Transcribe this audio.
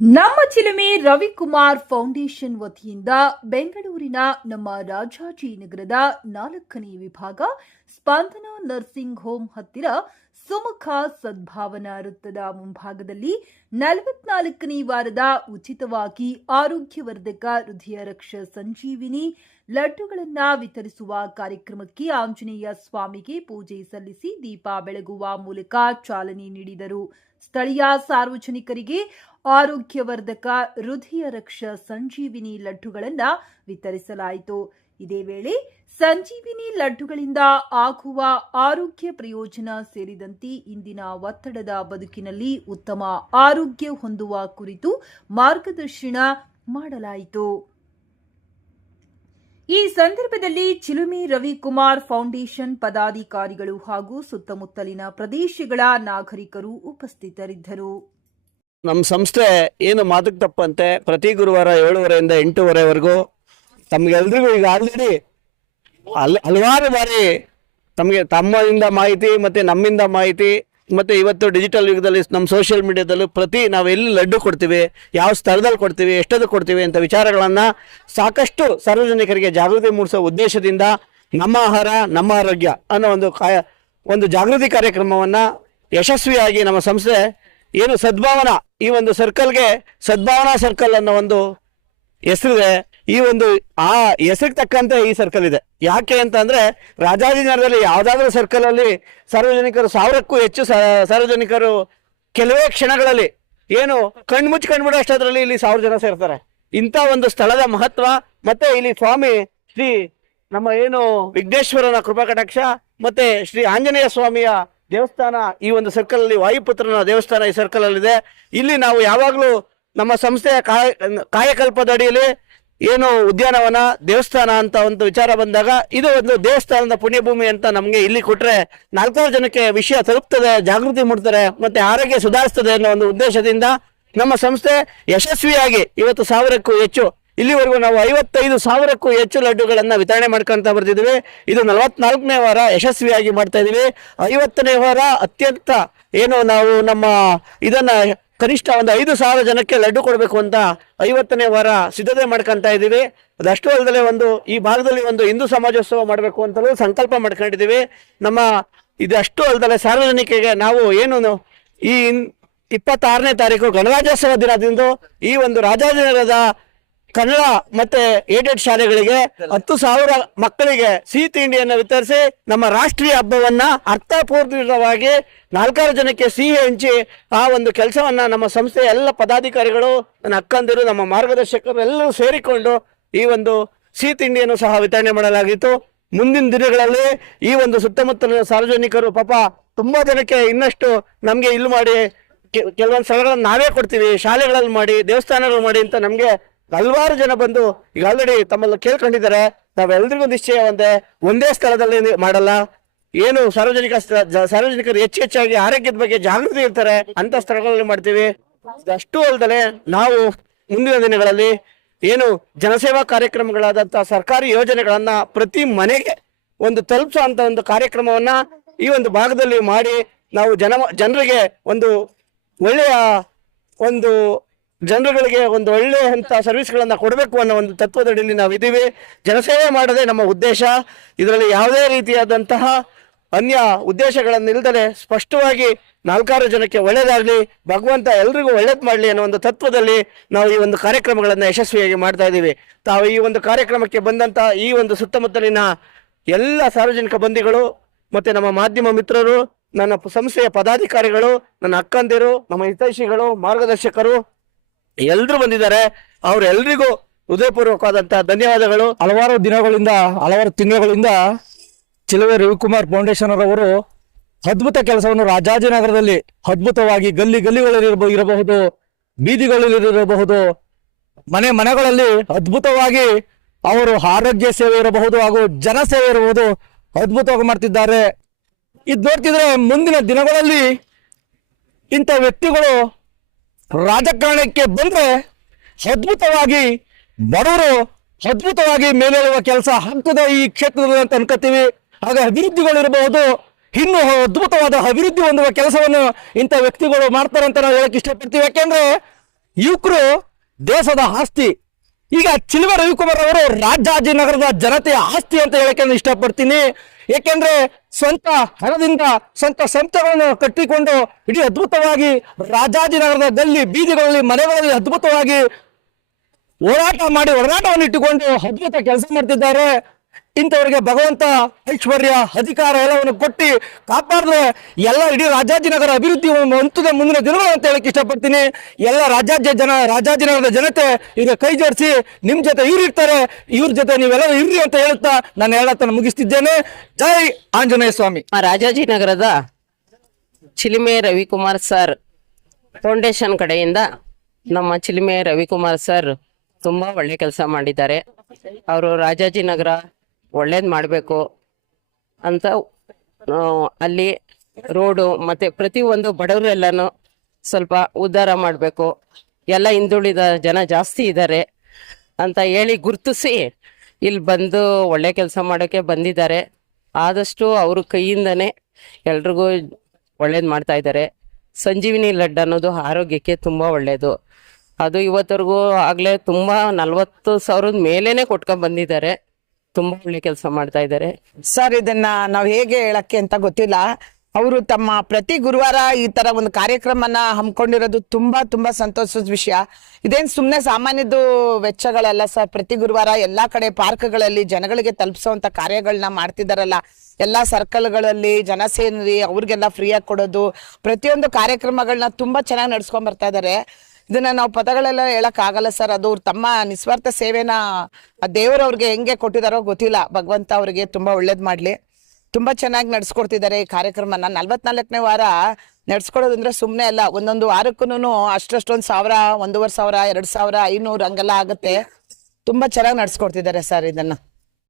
ನಮ್ಮ ಚಿಲುಮೆ ರವಿಕುಮಾರ್ ಫೌಂಡೇಶನ್ ವತಿಯಿಂದ ಬೆಂಗಳೂರಿನ ನಮ್ಮ ರಾಜಾಜಿನಗರದ 4ನೇ ವಿಭಾಗ ಸ್ಪಂದನ ನರ್ಸಿಂಗ್ ಹೋಮ್ ಹತ್ತಿರ ಸುಮುಖ ಸದ್ಭಾವನಾ ವೃತ್ತದ ಮುಂಭಾಗದಲ್ಲಿ 44ನೇ ವಾರದ ಉಚಿತವಾಗಿ ಆರೋಗ್ಯವರ್ಧಕ ಹೃದಯ ರಕ್ಷ ಸಂಜೀವಿನಿ ಲಡ್ಡುಗಳನ್ನು ವಿತರಿಸುವ ಕಾರ್ಯಕ್ರಮಕ್ಕೆ ಆಂಜನೇಯ ಸ್ವಾಮಿಗೆ ಪೂಜೆ ಸಲ್ಲಿಸಿ ದೀಪ ಬೆಳಗುವ ಮೂಲಕ ಚಾಲನೆ ನೀಡಿದರು. ಸ್ಥಳೀಯ ಸಾರ್ವಜನಿಕರಿಗೆ ಆರೋಗ್ಯವರ್ಧಕ ಹೃದಯ ರಕ್ಷ ಸಂಜೀವಿನಿ ಲಡ್ಡುಗಳನ್ನು ವಿತರಿಸಲಾಯಿತು. ಇದೇ ವೇಳೆ ಸಂಜೀವಿನಿ ಲಡ್ಡುಗಳಿಂದ ಆಗುವ ಆರೋಗ್ಯ ಪ್ರಯೋಜನ ಸೇರಿದಂತೆ ಇಂದಿನ ಒತ್ತಡದ ಬದುಕಿನಲ್ಲಿ ಉತ್ತಮ ಆರೋಗ್ಯ ಹೊಂದುವ ಕುರಿತು ಮಾರ್ಗದರ್ಶನ ಮಾಡಲಾಯಿತು. ಈ ಸಂದರ್ಭದಲ್ಲಿ ಚಿಲುಮೆ ರವಿಕುಮಾರ್ ಫೌಂಡೇಶನ್ ಪದಾಧಿಕಾರಿಗಳು ಹಾಗೂ ಸುತ್ತಮುತ್ತಲಿನ ಪ್ರದೇಶಗಳ ನಾಗರಿಕರು ಉಪಸ್ಥಿತರಿದ್ದರು. ನಮ್ಮ ಸಂಸ್ಥೆ ಏನು ಮಾತಕ್ಕೆ ತಪ್ಪಂತೆ ಪ್ರತಿ ಗುರುವಾರ 7:30 ಇಂದ 8:30ವರೆಗೂ ತಮಗೆಲ್ರಿಗೂ ಈಗ ಆಲ್ರೆಡಿ ಹಲವಾರು ಬಾರಿ ತಮಗೆ ತಮ್ಮಿಂದ ಮಾಹಿತಿ ಮತ್ತು ನಮ್ಮಿಂದ ಮಾಹಿತಿ ಮತ್ತು ಇವತ್ತು ಡಿಜಿಟಲ್ ಯುಗದಲ್ಲಿ ನಮ್ಮ ಸೋಷಿಯಲ್ ಮೀಡಿಯಾದಲ್ಲೂ ನಾವು ಎಲ್ಲಿ ಲಡ್ಡು ಕೊಡ್ತೀವಿ, ಯಾವ ಸ್ಥಳದಲ್ಲಿ ಕೊಡ್ತೀವಿ, ಎಷ್ಟೊತ್ತು ಕೊಡ್ತೀವಿ ಅಂತ ವಿಚಾರಗಳನ್ನು ಸಾಕಷ್ಟು ಸಾರ್ವಜನಿಕರಿಗೆ ಜಾಗೃತಿ ಮೂಡಿಸೋ ಉದ್ದೇಶದಿಂದ ನಮ್ಮ ಆಹಾರ ನಮ್ಮ ಆರೋಗ್ಯ ಅನ್ನೋ ಒಂದು ಜಾಗೃತಿ ಕಾರ್ಯಕ್ರಮವನ್ನು ಯಶಸ್ವಿಯಾಗಿ ನಮ್ಮ ಸಂಸ್ಥೆ ಏನು ಸದ್ಭಾವನಾ ಈ ಒಂದು ಸರ್ಕಲ್ಗೆ ಸದ್ಭಾವನಾ ಸರ್ಕಲ್ ಅನ್ನೋ ಒಂದು ಹೆಸರಿದೆ. ಈ ಒಂದು ಆ ಹೆಸರಿಗೆ ತಕ್ಕಂತೆ ಈ ಸರ್ಕಲ್ ಇದೆ. ಯಾಕೆ ಅಂತಂದ್ರೆ ರಾಜಾಜಿನಗರದಲ್ಲಿ ಯಾವುದಾದ್ರೂ ಸರ್ಕಲಲ್ಲಿ ಸಾರ್ವಜನಿಕರು 1000ಕ್ಕೂ ಹೆಚ್ಚು ಸಾರ್ವಜನಿಕರು ಕೆಲವೇ ಕ್ಷಣಗಳಲ್ಲಿ ಏನು ಕಣ್ಬಿಡೋ ಅಷ್ಟರಲ್ಲಿ ಇಲ್ಲಿ 1000 ಜನ ಸೇರ್ತಾರೆ. ಇಂಥ ಒಂದು ಸ್ಥಳದ ಮಹತ್ವ ಮತ್ತೆ ಇಲ್ಲಿ ಸ್ವಾಮಿ ಶ್ರೀ ನಮ್ಮ ಏನು ವಿಘ್ನೇಶ್ವರನ ಕೃಪಾ ಕಟಾಕ್ಷ ಮತ್ತೆ ಶ್ರೀ ಆಂಜನೇಯ ಸ್ವಾಮಿಯ ದೇವಸ್ಥಾನ ಈ ಒಂದು ಸರ್ಕಲ್ ಅಲ್ಲಿ, ವಾಯುಪುತ್ರನ ದೇವಸ್ಥಾನ ಈ ಸರ್ಕಲ್ ಅಲ್ಲಿ ಇದೆ. ಇಲ್ಲಿ ನಾವು ಯಾವಾಗಲೂ ನಮ್ಮ ಸಂಸ್ಥೆಯ ಕಾಯಕಲ್ಪದ ಅಡಿಯಲ್ಲಿ ಏನು ಉದ್ಯಾನವನ ದೇವಸ್ಥಾನ ಅಂತ ಒಂದು ವಿಚಾರ ಬಂದಾಗ ಇದು ಒಂದು ದೇವಸ್ಥಾನದ ಪುಣ್ಯಭೂಮಿ ಅಂತ ನಮಗೆ ಇಲ್ಲಿ ಕೊಟ್ರೆ 400 ಜನಕ್ಕೆ ವಿಷಯ ತಲುಪ್ತದೆ, ಜಾಗೃತಿ ಮೂಡ್ತಾರೆ ಮತ್ತೆ ಆರೋಗ್ಯ ಸುಧಾರಿಸ್ತದೆ ಅನ್ನೋ ಒಂದು ಉದ್ದೇಶದಿಂದ ನಮ್ಮ ಸಂಸ್ಥೆ ಯಶಸ್ವಿಯಾಗಿ ಇವತ್ತು 1000ಕ್ಕೂ ಹೆಚ್ಚು ಇಲ್ಲಿವರೆಗೂ ನಾವು 55,000ಕ್ಕೂ ಹೆಚ್ಚು ಲಡ್ಡುಗಳನ್ನು ವಿತರಣೆ ಮಾಡ್ಕೊಂತ ಬರ್ತಿದ್ವಿ. ಇದು 44ನೇ ವಾರ ಯಶಸ್ವಿಯಾಗಿ ಮಾಡ್ತಾ ಇದೀವಿ. 50ನೇ ವಾರ ಅತ್ಯಂತ ಏನು ನಾವು ನಮ್ಮ ಇದನ್ನ ಕನಿಷ್ಠ ಒಂದು 5,000 ಜನಕ್ಕೆ ಲಡ್ಡು ಕೊಡಬೇಕು ಅಂತ 50ನೇ ವಾರ ಸಿದ್ಧತೆ ಮಾಡ್ಕೊಂತ ಇದ್ದೀವಿ. ಅದಷ್ಟು ಅಲ್ಲದೆ ಈ ಭಾಗದಲ್ಲಿ ಒಂದು ಹಿಂದೂ ಸಮಾಜೋತ್ಸವ ಮಾಡಬೇಕು ಅಂತಲೂ ಸಂಕಲ್ಪ ಮಾಡ್ಕೊಂಡಿದ್ದೀವಿ. ನಮ್ಮ ಇದಷ್ಟು ಅಲ್ಲದೆ ಸಾರ್ವಜನಿಕರಿಗೆ ನಾವು ಏನು ಈ 26ನೇ ತಾರೀಕು ಗಣರಾಜ್ಯೋತ್ಸವ ದಿನದಿಂದ ಈ ಒಂದು ರಾಜಾಜಿನಗರದ ಕನ್ನಡ ಮತ್ತೆ ಏಡೆಡ್ ಶಾಲೆಗಳಿಗೆ 10,000 ಮಕ್ಕಳಿಗೆ ಸಿಹಿ ತಿಂಡಿಯನ್ನು ವಿತರಿಸಿ ನಮ್ಮ ರಾಷ್ಟ್ರೀಯ ಹಬ್ಬವನ್ನ ಅರ್ಥಪೂರ್ಣವಾಗಿ 4 ಜನಕ್ಕೆ ಸಿಹಿ ಹಂಚಿ ಆ ಒಂದು ಕೆಲಸವನ್ನ ನಮ್ಮ ಸಂಸ್ಥೆಯ ಎಲ್ಲ ಪದಾಧಿಕಾರಿಗಳು, ನನ್ನ ಅಕ್ಕಂದಿರು, ನಮ್ಮ ಮಾರ್ಗದರ್ಶಕರು ಎಲ್ಲರೂ ಸೇರಿಕೊಂಡು ಈ ಒಂದು ಸಿಹಿ ತಿಂಡಿಯನ್ನು ಸಹ ವಿತರಣೆ ಮಾಡಲಾಗಿತ್ತು. ಮುಂದಿನ ದಿನಗಳಲ್ಲಿ ಈ ಒಂದು ಸುತ್ತಮುತ್ತಲಿನ ಸಾರ್ವಜನಿಕರು ಪಾಪ ತುಂಬಾ ಜನಕ್ಕೆ ಇನ್ನಷ್ಟು ನಮ್ಗೆ ಇಲ್ಲಿ ಮಾಡಿ ಕೆಲವೊಂದು ಸ್ಥಳಗಳನ್ನು ನಾವೇ ಕೊಡ್ತೀವಿ, ಶಾಲೆಗಳಲ್ಲಿ ಮಾಡಿ, ದೇವಸ್ಥಾನಗಳು ಮಾಡಿ ಅಂತ ನಮ್ಗೆ ಹಲವಾರು ಜನ ಬಂದು ಈಗ ಆಲ್ರೆಡಿ ತಮ್ಮಲ್ಲಿ ಕೇಳ್ಕೊಂಡಿದ್ದಾರೆ. ನಾವೆಲ್ಲರಿಗೂ ನಿಶ್ಚಯ ಒಂದೇ ಸ್ಥಳದಲ್ಲಿ ಮಾಡಲ್ಲ. ಏನು ಸಾರ್ವಜನಿಕರು ಹೆಚ್ಚಾಗಿ ಆರೋಗ್ಯದ ಬಗ್ಗೆ ಜಾಗೃತಿ ಇರ್ತಾರೆ ಅಂತ ಸ್ಥಳಗಳಲ್ಲಿ ಮಾಡ್ತೀವಿ. ಅಷ್ಟು ಅಲ್ಲದೆ ನಾವು ಮುಂದಿನ ದಿನಗಳಲ್ಲಿ ಏನು ಜನಸೇವಾ ಕಾರ್ಯಕ್ರಮಗಳಾದಂಥ ಸರ್ಕಾರಿ ಯೋಜನೆಗಳನ್ನ ಪ್ರತಿ ಮನೆಗೆ ತಲುಪಿಸೋ ಅಂತ ಒಂದು ಕಾರ್ಯಕ್ರಮವನ್ನ ಈ ಒಂದು ಭಾಗದಲ್ಲಿ ಮಾಡಿ ನಾವು ಜನರಿಗೆ ಒಳ್ಳೆಯ ಜನರುಗಳಿಗೆ ಒಳ್ಳೆ ಅಂತ ಸರ್ವಿಸ್ಗಳನ್ನ ಕೊಡಬೇಕು ಅನ್ನೋ ಒಂದು ತತ್ವದಡಿಯಲ್ಲಿ ನಾವು ಇದ್ದೀವಿ. ಜನಸೇವೆ ಮಾಡೋದೇ ನಮ್ಮ ಉದ್ದೇಶ. ಇದರಲ್ಲಿ ಯಾವುದೇ ರೀತಿಯಾದಂತಹ ಅನ್ಯ ಉದ್ದೇಶಗಳನ್ನಿಲ್ಲದೆ ಸ್ಪಷ್ಟವಾಗಿ 4 ಜನಕ್ಕೆ ಒಳ್ಳೇದಾಗಲಿ, ಭಗವಂತ ಎಲ್ರಿಗೂ ಒಳ್ಳೇದು ಮಾಡಲಿ ಅನ್ನೋ ಒಂದು ತತ್ವದಲ್ಲಿ ನಾವು ಈ ಒಂದು ಕಾರ್ಯಕ್ರಮಗಳನ್ನು ಯಶಸ್ವಿಯಾಗಿ ಮಾಡ್ತಾ ಇದ್ದೀವಿ. ತಾವು ಈ ಒಂದು ಕಾರ್ಯಕ್ರಮಕ್ಕೆ ಬಂದಂಥ ಈ ಒಂದು ಸುತ್ತಮುತ್ತಲಿನ ಎಲ್ಲ ಸಾರ್ವಜನಿಕ ಬಂಧಿಗಳು ಮತ್ತೆ ನಮ್ಮ ಮಾಧ್ಯಮ ಮಿತ್ರರು, ನನ್ನ ಸಂಸ್ಥೆಯ ಪದಾಧಿಕಾರಿಗಳು, ನನ್ನ ಅಕ್ಕಂದಿರು, ನಮ್ಮ ಹಿತೈಷಿಗಳು, ಮಾರ್ಗದರ್ಶಕರು ಎಲ್ಲರೂ ಬಂದಿದ್ದಾರೆ. ಅವರೆಲ್ಲರಿಗೂ ಹೃದಯಪೂರ್ವಕವಾದಂತಹ ಧನ್ಯವಾದಗಳು. ಹಲವಾರು ತಿಂಗಳುಗಳಿಂದ ಚಿಲುಮೆ ರವಿಕುಮಾರ್ ಫೌಂಡೇಶನ್ ಅವರು ಅದ್ಭುತ ಕೆಲಸವನ್ನು ರಾಜಾಜಿನಗರದಲ್ಲಿ ಅದ್ಭುತವಾಗಿ ಗಲ್ಲಿಗಳಿರಬಹುದು, ಬೀದಿಗಳಿರಬಹುದು, ಮನೆಗಳಲ್ಲಿ ಅದ್ಭುತವಾಗಿ ಅವರು ಆರೋಗ್ಯ ಸೇವೆ ಇರಬಹುದು ಹಾಗೂ ಜನ ಸೇವೆ ಇರಬಹುದು ಅದ್ಭುತವಾಗಿ ಮಾಡ್ತಿದ್ದಾರೆ. ಇದು ನೋಡ್ತಿದ್ರೆ ಮುಂದಿನ ದಿನಗಳಲ್ಲಿ ಇಂಥ ವ್ಯಕ್ತಿಗಳು ರಾಜಕಾರಣಕ್ಕೆ ಬಂದ್ರೆ ಅದ್ಭುತವಾಗಿ ಬಡವರು ಅದ್ಭುತವಾಗಿ ಮೇಲೇಳುವ ಕೆಲಸ ಆಗ್ತದೆ ಈ ಕ್ಷೇತ್ರದಲ್ಲಿ ಅಂತ ಅನ್ಕೋತೀವಿ. ಆಗ ಅಭಿವೃದ್ಧಿಗಳಿರಬಹುದು, ಇನ್ನು ಅದ್ಭುತವಾದ ಅಭಿವೃದ್ಧಿ ಹೊಂದುವ ಕೆಲಸವನ್ನು ಇಂಥ ವ್ಯಕ್ತಿಗಳು ಮಾಡ್ತಾರೆ ಅಂತ ನಾವು ಹೇಳಕ್ ಇಷ್ಟಪಡ್ತೀವಿ. ಯಾಕೆಂದ್ರೆ ಯುವಕರು ದೇಶದ ಆಸ್ತಿ. ಈಗ ಚಿಲುಮೆ ರವಿಕುಮಾರ್ ಅವರು ರಾಜಾಜಿನಗರದ ಜನತೆಯ ಆಸ್ತಿ ಅಂತ ಹೇಳಕ್ಕೆ ನಾನು ಇಷ್ಟಪಡ್ತೀನಿ. ಏಕೆಂದ್ರೆ ಸ್ವಂತ ಹಣದಿಂದ ಸ್ವಂತ ಸಂಸ್ಥೆಗಳನ್ನು ಕಟ್ಟಿಕೊಂಡು ಇಡೀ ಅದ್ಭುತವಾಗಿ ರಾಜಾಜಿನಗರದ ಗಲ್ಲಿ ಬೀದಿಗಳಲ್ಲಿ ಮನೆಗಳಲ್ಲಿ ಅದ್ಭುತವಾಗಿ ಒಡನಾಟವನ್ನು ಇಟ್ಟುಕೊಂಡು ಅದ್ಭುತ ಕೆಲಸ ಮಾಡ್ತಿದ್ದಾರೆ. ಇಂಥವರಿಗೆ ಭಗವಂತ ಐಶ್ವರ್ಯ ಅಧಿಕಾರ ಎಲ್ಲವನ್ನು ಕೊಟ್ಟು ಕಾಪಾಡಿದ್ರೆ ಎಲ್ಲ ಇಡೀ ರಾಜಾಜಿನಗರ ಅಭಿವೃದ್ಧಿ ಹಂತದ ಮುಂದಿನ ದಿನಗಳು ಅಂತ ಹೇಳಕ್ ಇಷ್ಟಪಡ್ತೀನಿ. ಎಲ್ಲ ರಾಜಾಜಿನಗರದ ಜನತೆ ಈಗ ಕೈ ಜೋಡಿಸಿ ನಿಮ್ ಜೊತೆ ಇವ್ರು ಇರ್ತಾರೆ, ಇವ್ರ ಜೊತೆ ನೀವೆಲ್ಲರೂ ಇರ್ರಿ ಅಂತ ಹೇಳುತ್ತಾ ನಾನು ಹೇಳತ್ತನ್ನು ಮುಗಿಸ್ತಿದ್ದೇನೆ. ಜೈ ಆಂಜನೇಯ ಸ್ವಾಮಿ. ರಾಜಾಜಿನಗರದ ಚಿಲುಮೆ ರವಿಕುಮಾರ್ ಸರ್ ಫೌಂಡೇಶನ್ ಕಡೆಯಿಂದ ನಮ್ಮ ಚಿಲುಮೆ ರವಿಕುಮಾರ್ ಸರ್ ತುಂಬಾ ಒಳ್ಳೆ ಕೆಲಸ ಮಾಡಿದ್ದಾರೆ. ಅವರು ರಾಜಾಜಿನಗರ ಒಳ್ಳೇದು ಮಾಡಬೇಕು ಅಂತ ಅಲ್ಲಿ ರೋಡು ಮತ್ತೆ ಪ್ರತಿಯೊಂದು ಬಡವರೆಲ್ಲನೂ ಸ್ವಲ್ಪ ಉದ್ಧಾರ ಮಾಡಬೇಕು, ಎಲ್ಲ ಹಿಂದುಳಿದ ಜನ ಜಾಸ್ತಿ ಇದ್ದಾರೆ ಅಂತ ಹೇಳಿ ಗುರುತಿಸಿ ಇಲ್ಲಿ ಬಂದು ಒಳ್ಳೆ ಕೆಲಸ ಮಾಡೋಕ್ಕೆ ಬಂದಿದ್ದಾರೆ. ಆದಷ್ಟು ಅವ್ರ ಕೈಯಿಂದನೇ ಎಲ್ರಿಗೂ ಒಳ್ಳೇದು ಮಾಡ್ತಾ ಇದ್ದಾರೆ. ಸಂಜೀವಿನಿ ಲಡ್ಡು ಅನ್ನೋದು ಆರೋಗ್ಯಕ್ಕೆ ತುಂಬ ಒಳ್ಳೆಯದು. ಅದು ಇವತ್ತರೆಗೂ ಆಗಲೇ ತುಂಬ 40,000 ಮೇಲೇನೆ ಕೊಟ್ಕೊಂಡು ಬಂದಿದ್ದಾರೆ. ತುಂಬ ಒಳ್ಳೆ ಕೆಲಸ ಮಾಡ್ತಾ ಇದ್ದಾರೆ. ಸರ್ ಇದನ್ನ ನಾವು ಹೇಗೆ ಹೇಳಕ್ಕೆ ಅಂತ ಗೊತ್ತಿಲ್ಲ. ಅವರು ತಮ್ಮ ಪ್ರತಿ ಗುರುವಾರ ಈ ತರ ಒಂದು ಕಾರ್ಯಕ್ರಮನ ಹಮ್ಮಿಕೊಂಡಿರೋದು ತುಂಬಾ ತುಂಬಾ ಸಂತೋಷದ ವಿಷಯ. ಇದೇನ್ ಸುಮ್ನೆ ಸಾಮಾನ್ಯದ್ದು ವೆಚ್ಚಗಳಲ್ಲ ಸರ್. ಪ್ರತಿ ಗುರುವಾರ ಎಲ್ಲಾ ಕಡೆ ಪಾರ್ಕ್ಗಳಲ್ಲಿ ಜನಗಳಿಗೆ ತಲುಪಿಸುವಂತ ಕಾರ್ಯಗಳನ್ನ ಮಾಡ್ತಿದಾರಲ್ಲ, ಎಲ್ಲಾ ಸರ್ಕಲ್ಗಳಲ್ಲಿ ಜನ ಸೇರಿ ಅವ್ರಿಗೆಲ್ಲ ಫ್ರೀಯಾಗಿ ಕೊಡೋದು, ಪ್ರತಿಯೊಂದು ಕಾರ್ಯಕ್ರಮಗಳನ್ನ ತುಂಬಾ ಚೆನ್ನಾಗಿ ನಡ್ಸ್ಕೊಂಡ್ ಬರ್ತಾ ಇದಾರೆ. ಇದನ್ನ ನಾವು ಪದಗಳೆಲ್ಲ ಹೇಳಕ್ ಆಗಲ್ಲ ಸರ್. ಅದು ತಮ್ಮ ನಿಸ್ವಾರ್ಥ ಸೇವೆನ ದೇವರು ಅವ್ರಿಗೆ ಹೆಂಗೆ ಕೊಟ್ಟಿದಾರೋ ಗೊತ್ತಿಲ್ಲ. ಭಗವಂತ ಅವ್ರಿಗೆ ತುಂಬಾ ಒಳ್ಳೇದ್ ಮಾಡ್ಲಿ. ತುಂಬಾ ಚೆನ್ನಾಗಿ ನಡ್ಸ್ಕೊಡ್ತಿದ್ದಾರೆ ಈ ಕಾರ್ಯಕ್ರಮನ. 44ನೇ ವಾರ ನಡ್ಸ್ಕೊಡೋದಂದ್ರೆ ಸುಮ್ನೆ ಅಲ್ಲ. ಒಂದೊಂದು ವಾರಕ್ಕೂನು ಅಷ್ಟೊಂದು 1,000, 1,500, 2,000, 500 ಹಂಗೆಲ್ಲ ಆಗುತ್ತೆ. ತುಂಬಾ ಚೆನ್ನಾಗಿ ನಡ್ಸ್ಕೊಡ್ತಿದ್ದಾರೆ ಸರ್ ಇದನ್ನ.